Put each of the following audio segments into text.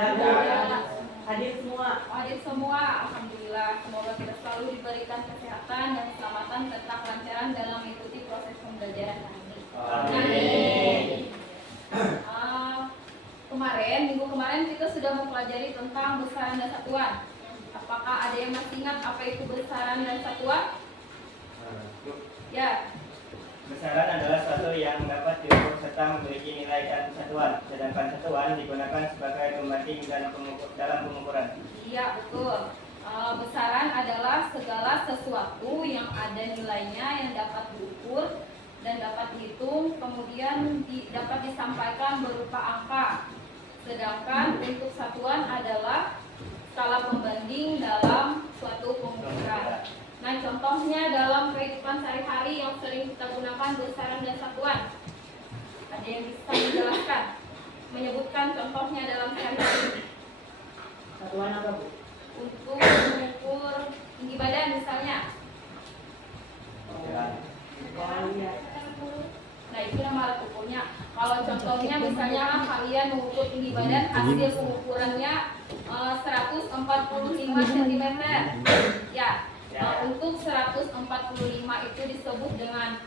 Ya, Bu. Ya. Hadir semua. Hadir semua, alhamdulillah. Semoga kita selalu diberikan kesehatan dan keselamatan serta kelancaran dalam mengikuti proses pembelajaran hari ini. Amin. Minggu kemarin kita sudah mempelajari tentang besaran dan satuan. Apakah ada yang masih ingat apa itu besaran dan satuan? Ya. Besaran adalah suatu yang dapat diukur serta memiliki nilai dan satuan, sedangkan satuan digunakan sebagai pembanding dalam pengukuran. Iya, betul. Besaran adalah segala sesuatu yang ada nilainya yang dapat diukur dan dapat dihitung, kemudian dapat disampaikan berupa angka. Sedangkan untuk satuan adalah skala pembanding dalam suatu pengukuran. Nah, contohnya dalam kehidupan sehari-hari yang sering kita gunakan besaran dan satuan. Ada yang bisa menjelaskan, menyebutkan contohnya dalam sehari-hari? Satuan apa, Bu? Untuk mengukur tinggi badan misalnya. Nah, itu nama alat ukurnya. Kalau contohnya misalnya kalian mengukur tinggi badan, hasil pengukurannya 145 cm. Ya. Untuk 145 itu disebut dengan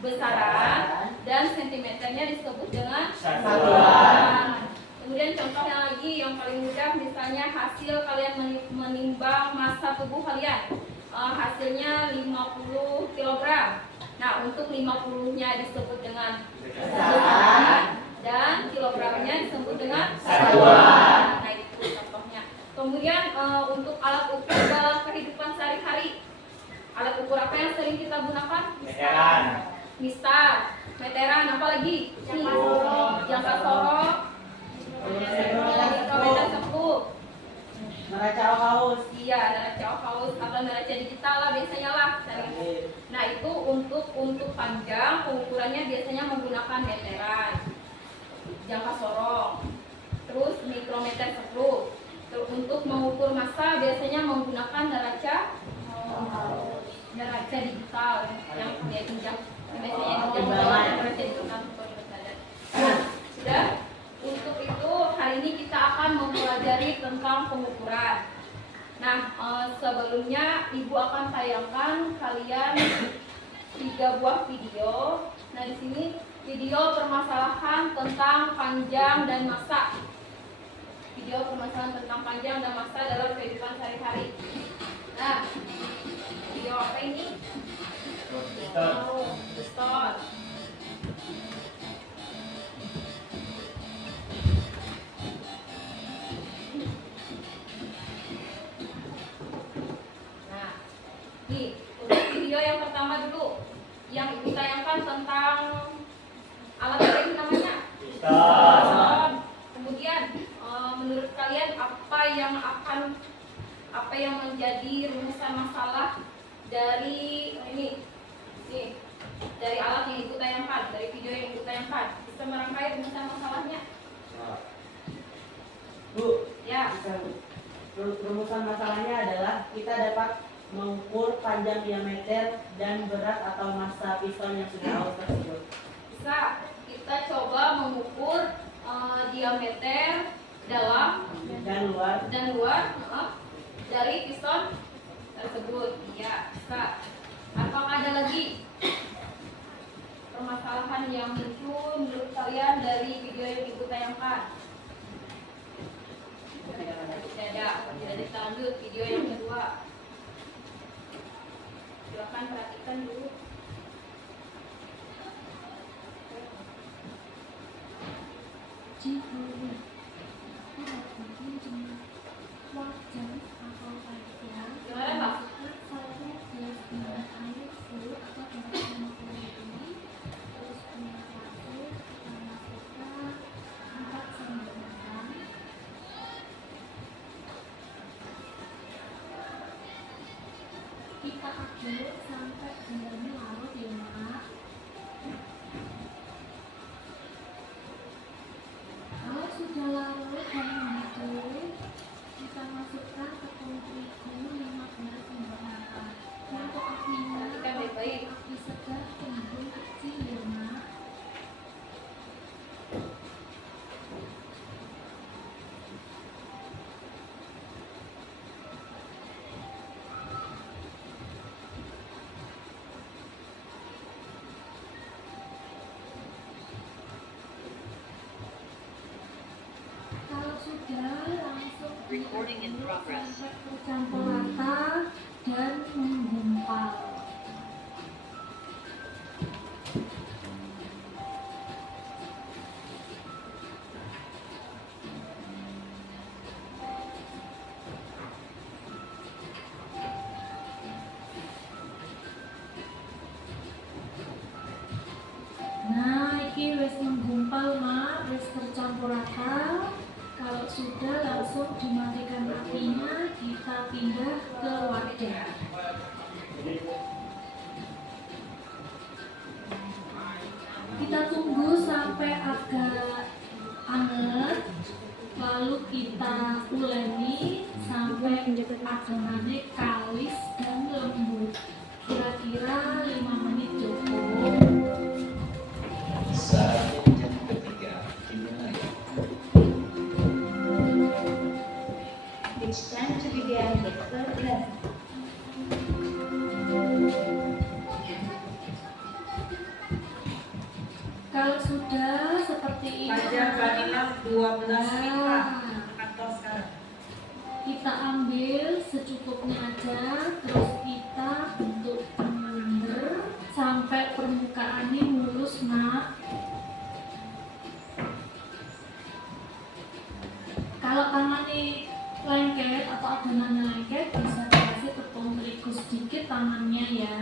besaran dan sentimeternya disebut dengan satuan. Kemudian contohnya lagi yang paling mudah, misalnya hasil kalian menimbang massa tubuh kalian, hasilnya 50 kg. Nah, untuk 50-nya disebut dengan besaran dan kilogramnya disebut dengan satuan. Nah, itu contohnya. Kemudian untuk alat ukur dalam kehidupan sehari-hari, alat ukur apa yang sering kita gunakan? Meteran. Mistar, meteran, apa lagi? Jangka sorok, mikrometer sepuluh, neraca Ohaus. iya, neraca Ohaus atau neraca digital lah biasanya lah. Nah, itu untuk panjang pengukurannya biasanya menggunakan meteran, jangka sorok, terus mikrometer 10. Untuk mengukur massa biasanya menggunakan neraca digital yang dia pinjam, biasanya neraca digital. Nah, sudah. Untuk itu hari ini kita akan mempelajari tentang pengukuran. Nah, sebelumnya Ibu akan tayangkan kalian 3 buah video. Nah, di sini video permasalahan tentang panjang dan massa. Video permasalahan tentang panjang dan massa dalam kehidupan sehari-hari. Nah, video apa ini? Piston. Nah, nih untuk video yang pertama dulu, yang Ibu tayangkan tentang alat apa itu namanya? Piston. Kemudian menurut kalian apa yang menjadi rumusan masalah dari ini? Nih, dari alat yang Ibu tayangkan, dari video yang Ibu tayangkan, bisa merangkai rumusan masalahnya? Bu, Ya. rumusan masalahnya adalah kita dapat mengukur panjang diameter dan berat atau massa piston yang sudah aus tersebut. Bisa. Kita coba mengukur diameter dalam Dan luar dari piston tersebut. Iya, bisa. Apakah ada lagi permasalahan yang muncul menurut kalian dari video yang Ibu tayangkan? Tidak ada. Kita lanjut video yang kedua. Silakan perhatikan dulu. Gimana, Pak? Kita aduk sampai gulanya larut ya, Mak. Kalau sudah larut dan mendidih, kita masukkan tepung terigu 15 sendok makan. Untuk apinya, Perhatikan baik-baik. api sedang cenderung kecil ya, Mak. sudah langsung Recording in progress. sampai tercampur rata dan menggumpal. Nah, iki wis menggumpal, Mak, wis tercampur rata. Kalau sudah langsung dimatikan apinya, kita pindah ke wadah. Kita tunggu sampai agak anget, lalu kita uleni sampai adonannya kalis dan lembut. Kira-kira 5 menit cukup. Saat jam ketiga dimulai. It's time to begin the third lesson. Kalau sudah seperti ini, Pajak vanila 12 pipa Nah, atau sekarang. kita ambil secukupnya aja, terus kita bentuk blender sampai permukaannya mulus, Nak. Kalau tangannya lengket atau adonannya lengket, bisa dikasih tepung terigu sedikit tangannya ya.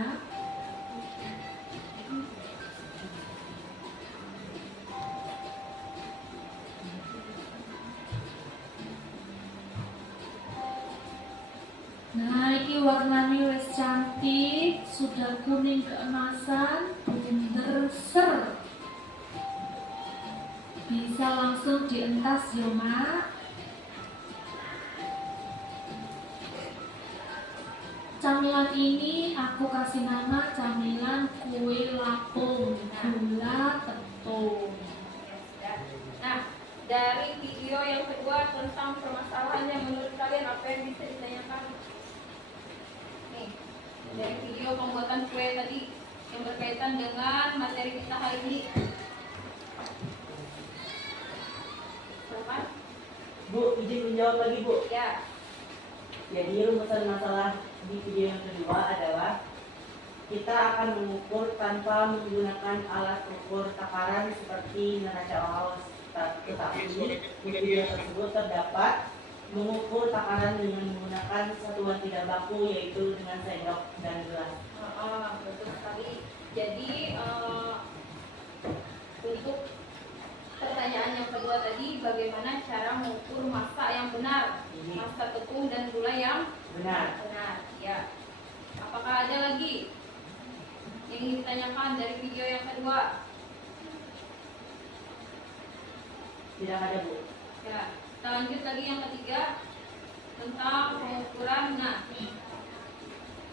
Nah, ini warnanya wis cantik, sudah kuning keemasan, blender ser. Bisa langsung dientas ya, Mak. Camilan ini aku kasih nama camilan kue lapung, gula tepung. Nah, dari video yang kedua tentang permasalahan yang menurut kalian apa yang bisa ditanyakan? Nih, dari video pembuatan kue tadi yang berkaitan dengan materi kita hari ini. Silakan. Bu, izin menjawab lagi, Bu. Ya, Jadi rumusan masalah di video yang kedua adalah kita akan mengukur tanpa menggunakan alat ukur takaran seperti neraca haus. Tetapi di video tersebut terdapat mengukur takaran dengan menggunakan satuan tidak baku, yaitu dengan sendok dan gelas. betul sekali. Jadi untuk pertanyaan yang kedua tadi, bagaimana cara mengukur massa yang benar, massa tepung dan gula yang Benar. benar? Ya. Apakah ada lagi yang ingin ditanyakan dari video yang kedua? Tidak ada, Bu. Ya. Kita lanjut lagi yang ketiga tentang pengukuran. Nah,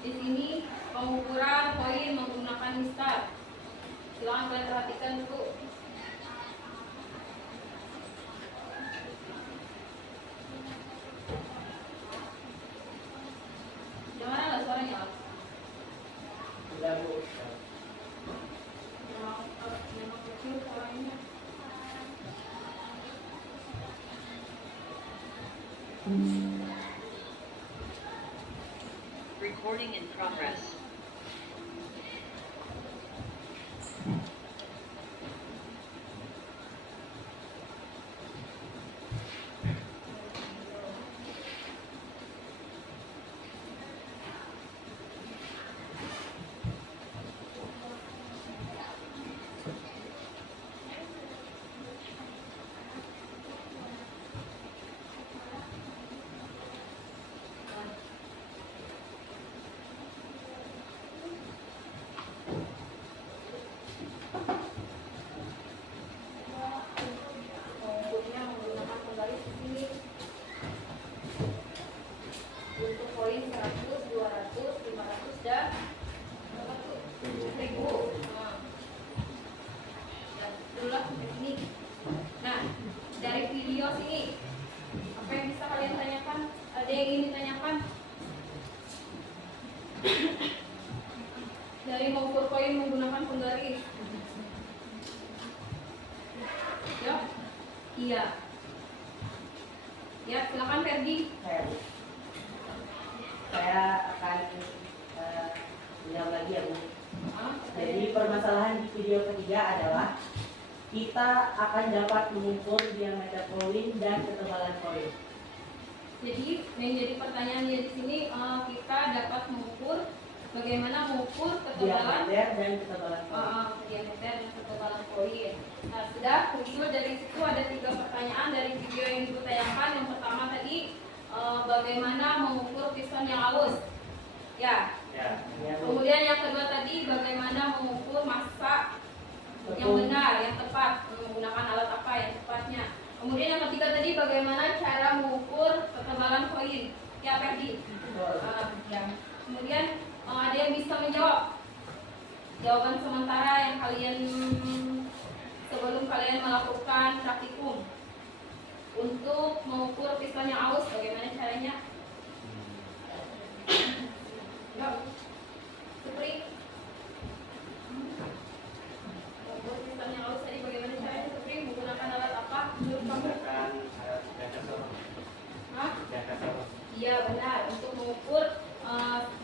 di sini pengukuran koin menggunakan mistar. Silakan kalian perhatikan dulu. Jangan ada suaranya. Tidak, Bu. Memang kecil suaranya. Recording in progress. Pengukurnya menggunakan penggaris di sini. Untuk koin 100, 200, 500 dan berapa tuh? 1000. Nah. Ya, dululah sampai sini. Nah, dari video sini apa yang bisa kalian tanyakan? Ada yang ingin ditanyakan? Dari mengukur koin menggunakan penggaris. Ya? Iya. Ferdi. Saya akan menjawab lagi ya Bu. Ah, Jadi permasalahan di video ketiga adalah kita akan dapat mengukur diameter koin dan ketebalan koin. Jadi yang jadi pertanyaannya di sini kita dapat mengukur bagaimana mengukur ketebalan Diameter dan ketebalan koin. diameter dan ketebalan koin. Nah, sudah muncul dari situ ada 3 pertanyaan dari video yang ibu tayangkan. Yang pertama tadi bagaimana mengukur piston yang halus. Ya. Ya. Kemudian yang kedua tadi bagaimana mengukur massa yang benar, yang tepat, menggunakan alat apa yang tepatnya. Kemudian yang ketiga tadi bagaimana cara mengukur ketebalan koin. Ya, Ferdi. Ya. Kemudian ada yang bisa menjawab jawaban sementara yang kalian sebelum kalian melakukan praktikum untuk mengukur piston yang halus, bagaimana caranya? Ya, Supri. Mengukur piston yang halus tadi bagaimana caranya, Supri? Menggunakan alat apa? Menurut kamu? Menggunakan jangka sorong. Hah? Jangka sorong. Iya, benar. Untuk mengukur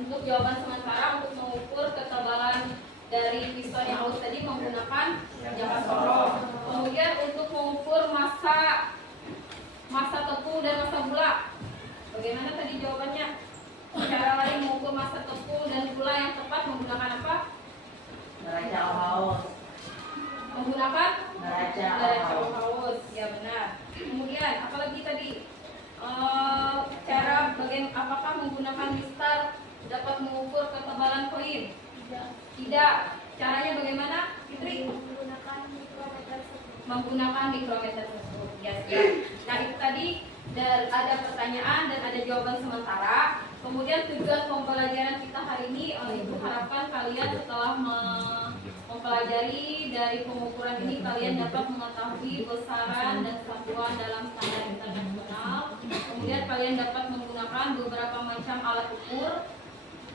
untuk jawaban sementara untuk mengukur ketebalan dari piston yang halus tadi menggunakan jangka sorong. Kemudian untuk mengukur massa tepung dan massa gula, bagaimana tadi jawabannya? Cara lain mengukur massa tepung dan gula yang tepat menggunakan apa? Neraca Ohaus. Menggunakan Neraca neraca Ohaus. Ohaus. Ya, benar. Kemudian apalagi tadi? Cara apakah menggunakan mistar dapat mengukur ketebalan koin? Tidak. Caranya bagaimana, Fitri? Menggunakan mikrometer tersebut. Ya, siap. Nah, itu tadi ada pertanyaan dan ada jawaban sementara. Kemudian tujuan pembelajaran kita hari ini, Ibu harapkan kalian setelah mempelajari dari pengukuran ini kalian dapat mengetahui besaran dan satuan dalam standar internasional. Kemudian kalian dapat menggunakan beberapa macam alat ukur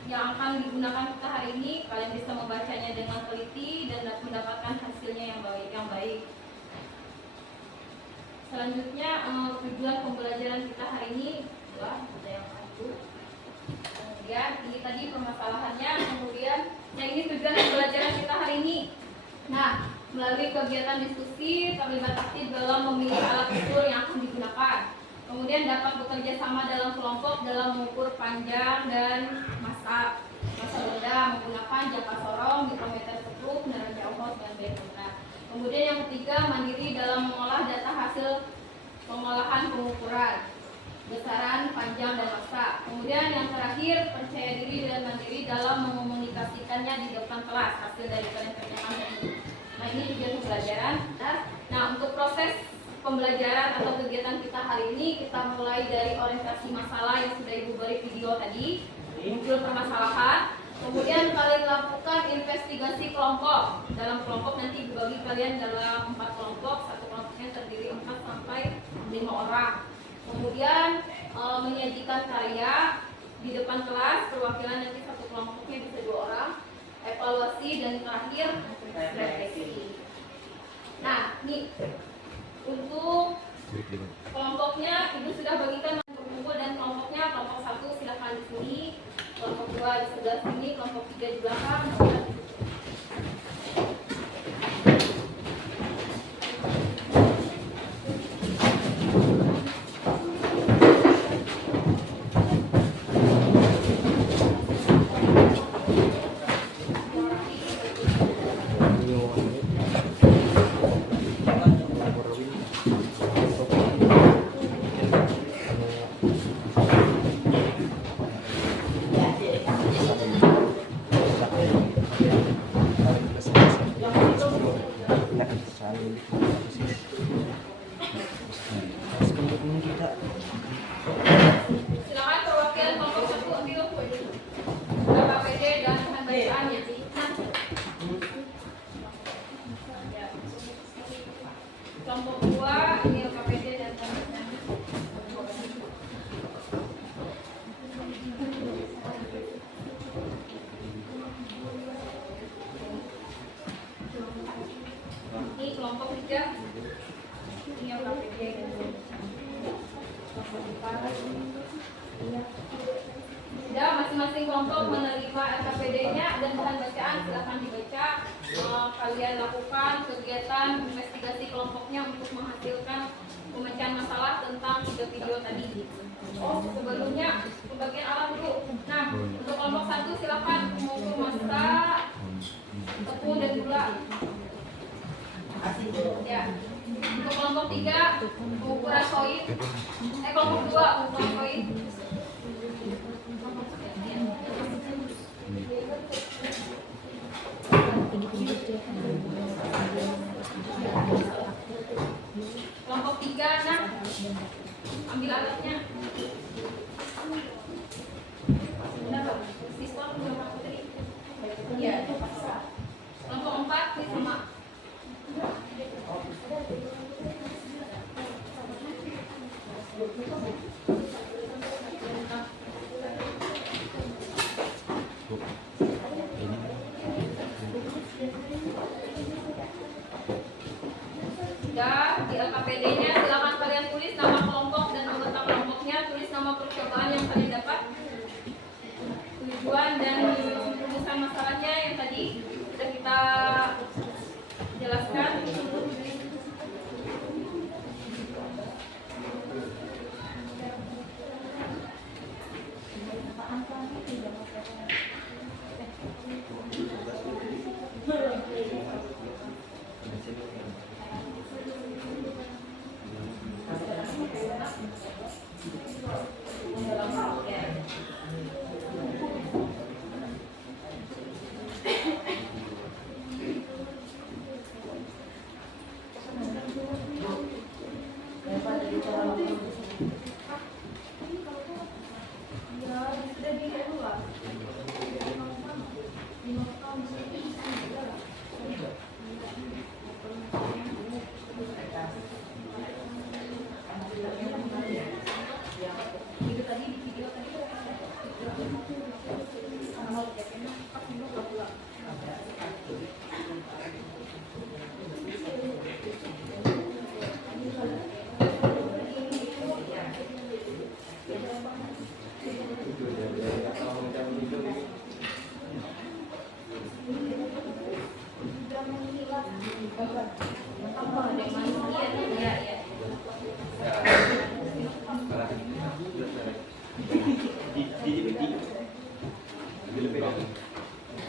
yang akan digunakan kita hari ini. Kalian bisa membacanya dengan teliti dan mendapatkan hasilnya yang baik. Selanjutnya tujuan pembelajaran kita hari ini adalah ada yang satu. Kemudian ini tadi permasalahannya. Kemudian yang ini tujuan pembelajaran kita hari ini. Nah, melalui kegiatan diskusi terlibat aktif dalam memilih alat ukur yang akan digunakan. Kemudian dapat bekerja sama dalam kelompok dalam mengukur panjang dan massa benda menggunakan jangka sorong, mikrometer tepung, neraca Ohaus dan benar. Kemudian yang ketiga, mandiri dalam mengolah data hasil pengolahan pengukuran besaran, panjang, dan massa. Kemudian yang terakhir, percaya diri dan mandiri dalam mengomunikasikannya di depan kelas hasil dari kalian kerjakan tadi. Nah, ini tujuan pembelajaran. Nah, untuk proses pembelajaran atau kegiatan kita hari ini, kita mulai dari orientasi masalah yang sudah Ibu beri video tadi, muncul permasalahan. Kemudian kalian lakukan investigasi kelompok. Dalam kelompok nanti Ibu bagi kalian dalam 4 kelompok. Satu kelompoknya terdiri 4 sampai 5 orang. Kemudian menyajikan karya di depan kelas, perwakilan nanti satu kelompoknya bisa 2 orang. Evaluasi dan terakhir refleksi. Nah, nih untuk kelompoknya Ibu sudah bagikan berkumpul dan kelompoknya kelompok 1 silakan di sini, kelompok 2 di sebelah sini, kelompok 3 di belakang. Silakan perwakilan kelompok 1 ambil KPD dan bahan bacaannya. Ya. Kelompok 2 ambil KPD dan bahan bacaannya. Ini kelompok 3 ini KPD dan bahan bacaannya. Kelompok 4 masing-masing kelompok menerima LKPD-nya dan bahan bacaan silakan dibaca. Kalian lakukan kegiatan investigasi kelompoknya untuk menghasilkan pemecahan masalah tentang 3 video tadi. Oh, sebelumnya pembagian alat dulu. Nah, untuk kelompok 1 silakan mengukur massa, tepung dan gula. Ya. Untuk kelompok 3 pengukuran koin. Kelompok 2 pengukuran koin. Kelompok 3, nah, ambil alatnya. Siswa belum putri. Iya. Kelompok 4 ini sama. Ya, di LKPD-nya silakan kalian tulis nama kelompok dan anggota kelompoknya, tulis nama percobaan yang kalian dapat, tujuan dan rumusan masalahnya yang tadi sudah kita jelaskan.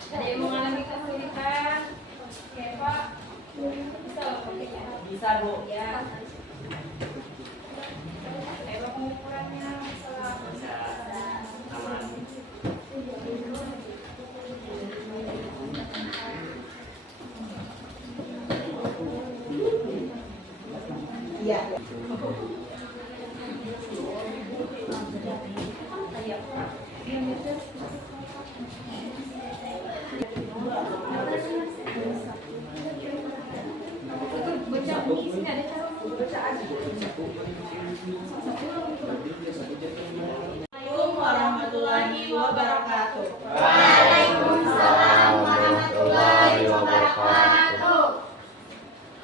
Ada yang mengalami kesulitan? Oke, Pak. Bisa loh pakainya. Bisa, Bu. Ya. Pak pengukurannya masalah. Iya. Baca buku sini ada cara bacaan. Assalamualaikum warahmatullahi wabarakatuh. Waalaikumsalam warahmatullahi wabarakatuh.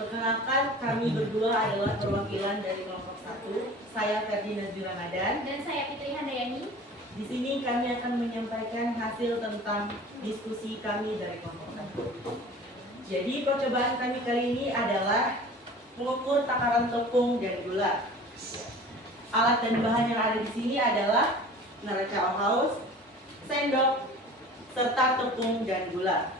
Perkenalkan, kami berdua adalah perwakilan dari kelompok 1. Saya Ferdi Nazir Ramadan. Dan saya Fitri Handayani. Di sini kami akan menyampaikan hasil tentang diskusi kami dari kelompok 1. Jadi percobaan kami kali ini adalah mengukur takaran tepung dan gula. Alat dan bahan yang ada di sini adalah neraca Ohaus, sendok, serta tepung dan gula.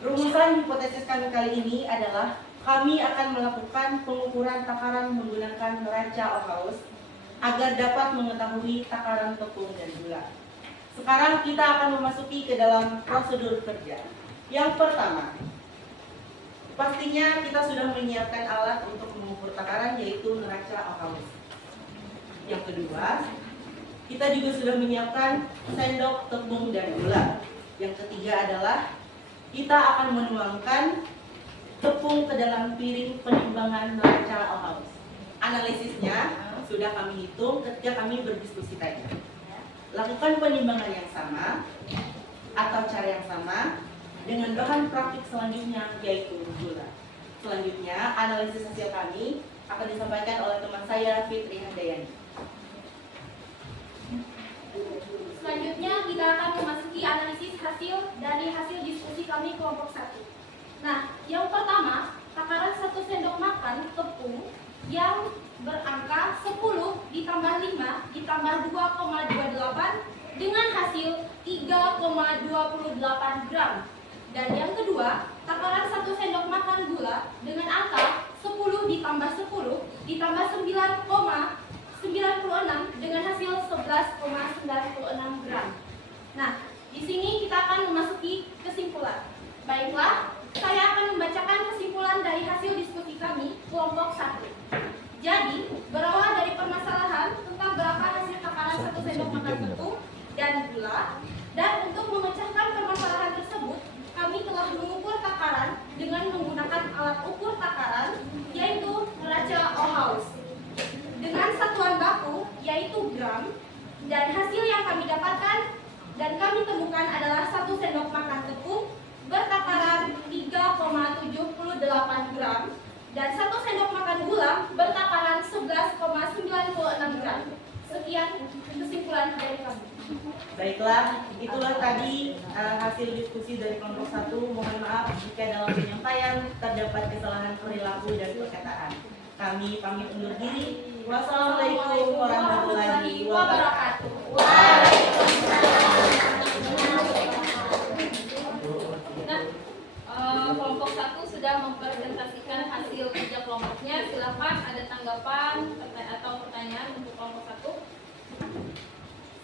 Rumusan hipotesis kami kali ini adalah kami akan melakukan pengukuran takaran menggunakan neraca Ohaus agar dapat mengetahui takaran tepung dan gula. Sekarang kita akan memasuki ke dalam prosedur kerja. Yang pertama, pastinya kita sudah menyiapkan alat untuk mengukur takaran, yaitu neraca Ohaus. Yang kedua, kita juga sudah menyiapkan sendok, tepung, dan gula. Yang ketiga adalah kita akan menuangkan tepung ke dalam piring penimbangan neraca Ohaus. Analisisnya sudah kami hitung ketika kami berdiskusi tadi. Lakukan penimbangan yang sama atau cara yang sama dengan bahan praktik selanjutnya, yaitu gula. Selanjutnya, analisis hasil kami akan disampaikan oleh teman saya, Fitri Handayani. Selanjutnya kita akan memasuki analisis hasil dari hasil diskusi kami kelompok 1. Nah, yang pertama, takaran 1 sendok makan tepung yang berangka 10 ditambah 5 ditambah 2,28 dengan hasil 3,28 gram. Dan yang kedua, takaran 1 sendok makan gula dengan angka 10 ditambah 10 ditambah 9,96 dengan hasil 11,96 gram. Nah, di sini kita akan memasuki kesimpulan. Baiklah, saya akan membacakan kesimpulan dari hasil diskusi kami kelompok 1. Jadi, berawal dari permasalahan tentang berapa hasil takaran 1 sendok makan tepung dan gula, dan untuk memecahkan permasalahan tersebut, kami telah mengukur takaran dengan menggunakan alat ukur takaran, yaitu neraca Ohaus, dengan satuan baku, yaitu gram, dan hasil yang kami dapatkan dan kami temukan adalah 1 sendok makan tepung bertakaran 3,78 gram, dan 1 sendok makan gula bertakaran 11,96 gram. Sekian kesimpulan dari kami. Baiklah, itulah tadi hasil diskusi dari kelompok 1. Mohon maaf jika dalam penyampaian terdapat kesalahan perilaku dan perkataan. Kami pamit undur diri. Wassalamualaikum warahmatullahi wabarakatuh. Nah, kelompok 1 sudah mempresentasikan hasil kerja kelompoknya. Silakan ada tanggapan atau pertanyaan untuk kelompok 1.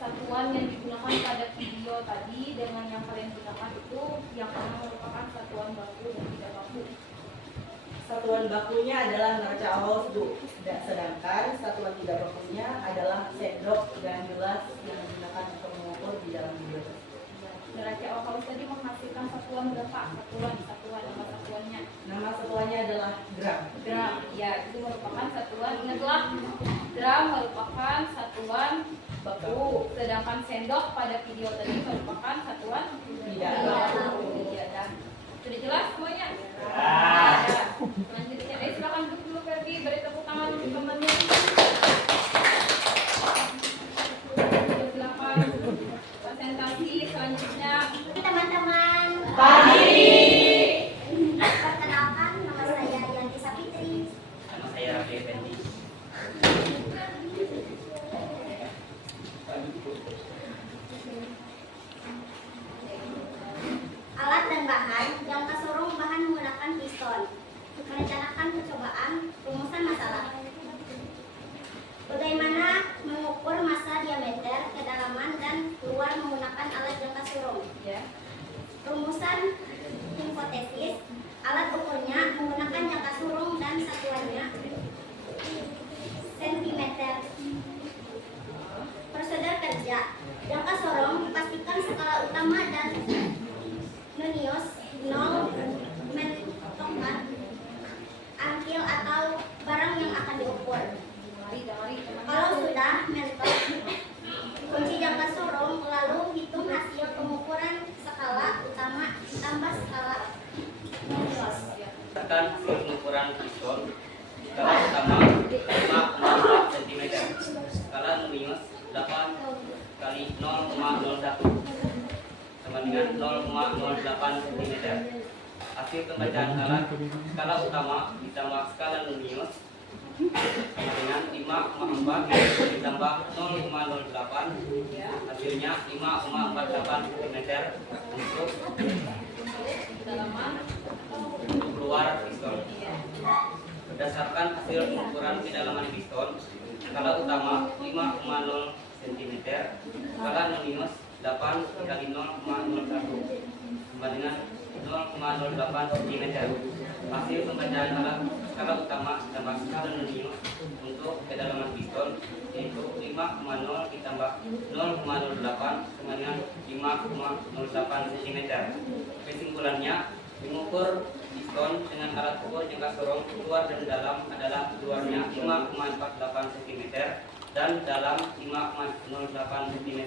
Satuan yang digunakan pada video tadi dengan yang kalian gunakan itu yang mana merupakan satuan baku dan tidak baku. Satuan bakunya adalah neraca Ohaus, Bu. Sedangkan satuan tidak bakunya adalah sendok dan gelas yang digunakan untuk mengukur di dalam video tersebut. Neraca Ohaus tadi menghasilkan satuan berapa? Satuan nama satuannya. Nama satuannya adalah gram. Gram, ya itu merupakan satuan. Ingatlah, gram merupakan satuan baku, sedangkan sendok pada video tadi merupakan satuan Tidak baku. Iya, dan sudah jelas semuanya. Ya. Selanjutnya, silakan duduk dulu Ferdi, beri tepuk tangan untuk temannya. Silakan presentasi selanjutnya. Teman-teman, Pagi. perkenalkan nama saya Yanti Sapitri. Nama saya Raffi Effendi. Alat dan bahan yang kesorong bahan menggunakan piston. Merencanakan percobaan, rumusan masalah. Bagaimana mengukur massa diameter, kedalaman, dan keluar menggunakan alat jangka surung. Ya. Rumusan hipotesis, alat ukurnya menggunakan jangka surung dan satuannya sentimeter. Prosedur kerja, jangka sorong dipastikan skala utama dan nenius 0 menentukan angkil atau barang yang akan diukur. Kalau sudah mentok kunci jangka sorong, lalu hitung hasil pengukuran skala utama ditambah skala nenius. Berdasarkan hasil pengukuran piston, skala utama 5,4 cm, skala nenius 8 kali 0,01 sama dengan 0,08 cm. Hasil pembacaan alat skala utama ditambah skala nenius sama dengan 5,4 ditambah 0,08, hasilnya 5,48 cm untuk Kedalaman keluar piston. Berdasarkan hasil pengukuran kedalaman piston, skala utama 5,0 cm, skala nenius 8 kali 0,01 sama dengan 0,08 cm. Hasil pembacaan alat skala utama ditambah skala nenius untuk kedalaman piston yaitu 5,0 ditambah 0,08 sama dengan 5,08 cm. Kesimpulannya, mengukur piston dengan alat ukur jangka sorong keluar dan dalam adalah keluarnya 5,48 cm dan dalam 5,08 cm.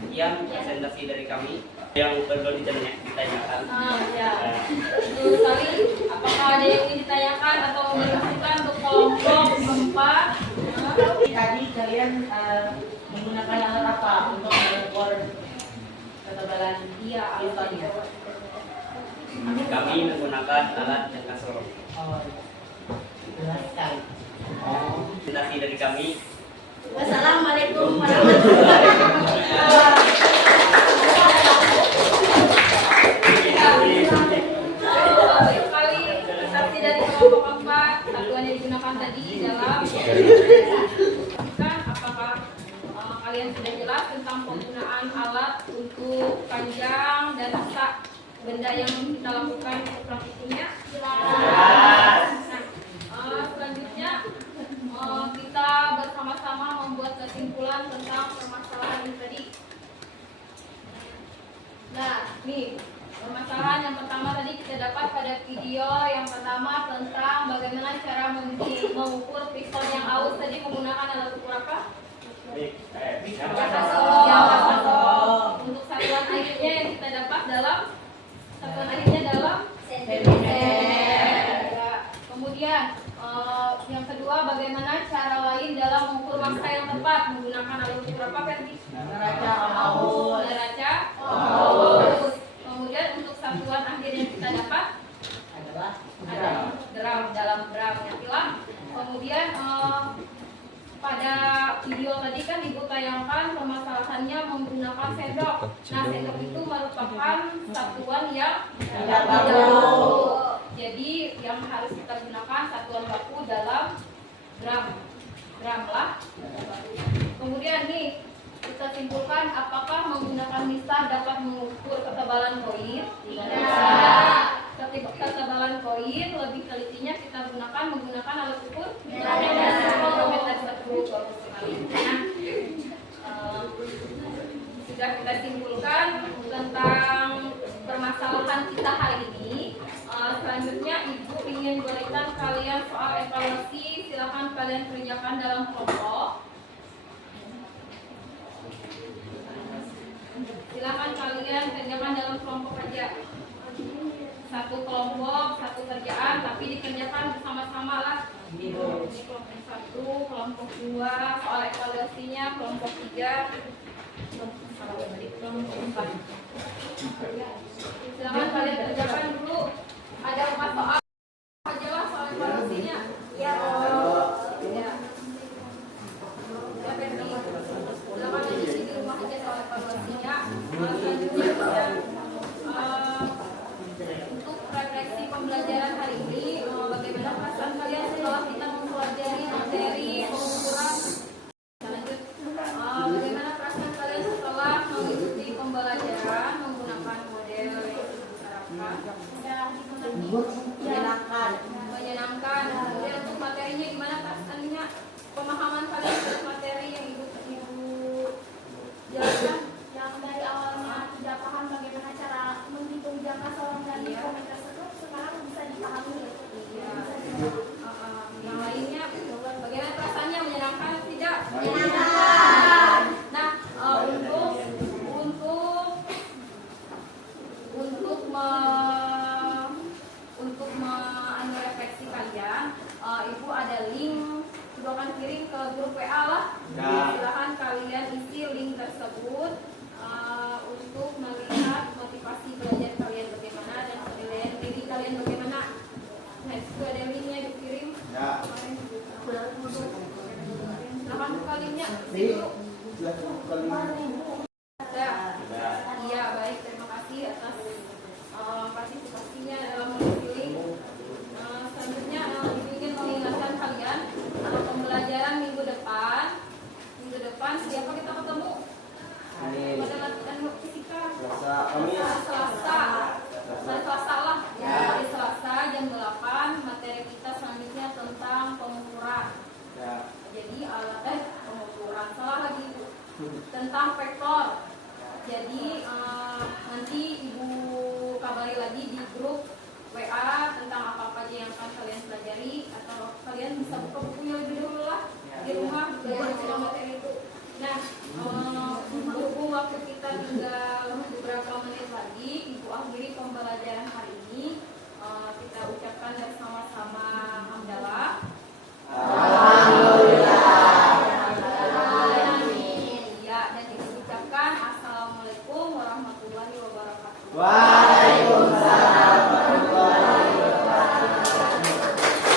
Sekian presentasi dari kami. Yang perlu ditanyakan. ya. Betul sekali. Apakah ada yang ingin ditanyakan atau menunjukkan untuk kelompok 4? Tadi kalian menggunakan alat apa untuk mengukur Ya, alasannya. Kami menggunakan alat yang kasoro. Oh, jelas sekali. Presentasi dari kami. Wassalamualaikum warahmatullahi wabarakatuh. Baik sekali presentasi dari kelompok 4 satuan yang digunakan tadi dalam kan apakah kalian sudah jelas tentang penggunaan alat untuk panjang dan rusak benda yang kita lakukan untuk praktikumnya? Jelas. Nah, selanjutnya kita bersama-sama membuat kesimpulan tentang permasalahan ini tadi. Nah, nih permasalahan yang pertama tadi kita dapat pada video yang pertama tentang bagaimana cara mengukur piston yang aus tadi menggunakan alat ukur apa? Yang kasong. Untuk satuan akhirnya yang kita dapat dalam satuan akhirnya dalam sentimeter. Ya. Kemudian yang kedua bagaimana cara lain dalam mengukur massa yang tepat menggunakan alat ukur apa Ferdi? Neraca aus. Neraca aus. Kemudian untuk satuan akhir yang kita dapat Adalah gram dalam gram ya Tila. Kemudian pada video tadi kan Ibu tayangkan permasalahannya menggunakan sendok. Nah, sendok itu merupakan satuan yang tidak baku. Jadi yang harus kita gunakan satuan baku dalam gram. Gram lah. Kemudian nih kita simpulkan apakah menggunakan mistar dapat mengukur ketebalan koin? Tidak. Ketebalan koin lebih telitinya kita menggunakan alat ukur mikrometer. Betul sekali. Nah, sudah kita simpulkan tentang permasalahan kita hari ini. Selanjutnya Ibu ingin berikan kalian soal evaluasi. Silakan kalian kerjakan dalam kelompok. Silakan kalian kerjakan dalam kelompok kerja. Satu kelompok, satu kerjaan, tapi dikerjakan bersama-sama lah. Ini kelompok 1, kelompok 2, soal evaluasinya kelompok 3, kelompok 4. Silakan kalian kerjakan dulu. Ada 4 soal. Aja lah soal evaluasinya. Ya. Ya. Ya, Ferdi. Silakan di rumah aja soal evaluasinya. Selanjutnya untuk refleksi pembelajaran hari ini, bagaimana perasaan kalian setelah kita mempelajari materi pengukuran? Lanjut, bagaimana perasaan kalian setelah mengikuti pembelajaran menggunakan model yang diharapkan? Menyenangkan. Kemudian untuk materinya gimana perasaannya? Pemahaman kalian untuk materi yang ibu jelaskan? Yang dari awalnya tidak paham bagaimana cara menghitung jangka seorang dan mikrometer tersebut, sekarang bisa dipahami. Iya. Yang lainnya, bagaimana perasaannya? Menyenangkan atau tidak? Menyenangkan. Nah, untuk refleksi kalian, Ibu ada link, Ibu akan kirim ke grup WA lah. Silahkan kalian isi link tersebut untuk melihat motivasi belajar kalian bagaimana dan penilaian diri kalian bagaimana. Nah, itu ada linknya dikirim. Kemarin silahkan buka linknya. Iya, baik. Terima kasih atas partisipasinya dalam mengisi link. Selanjutnya, Ibu ingin mengingatkan kalian pembelajaran minggu depan. Minggu depan siapa kita ketemu? Pada latihan fisika. Selasa lah. Hari Selasa jam 8 materi kita selanjutnya tentang pengukuran. Jadi pengukuran salah lagi tentang vektor. Jadi nanti Ibu kabari lagi di grup WA tentang apa-apa aja yang akan kalian pelajari, atau kalian bisa buka bukunya lebih dahulu lah di rumah belajar materi itu. Nah, berhubung waktu kita tinggal beberapa menit lagi, Ibu akhiri pembelajaran hari ini. Kita ucapkan bersama-sama hamdalah. Ya, dan kita ucapkan assalamualaikum warahmatullahi wabarakatuh. Waalaikumsalam warahmatullahi wabarakatuh.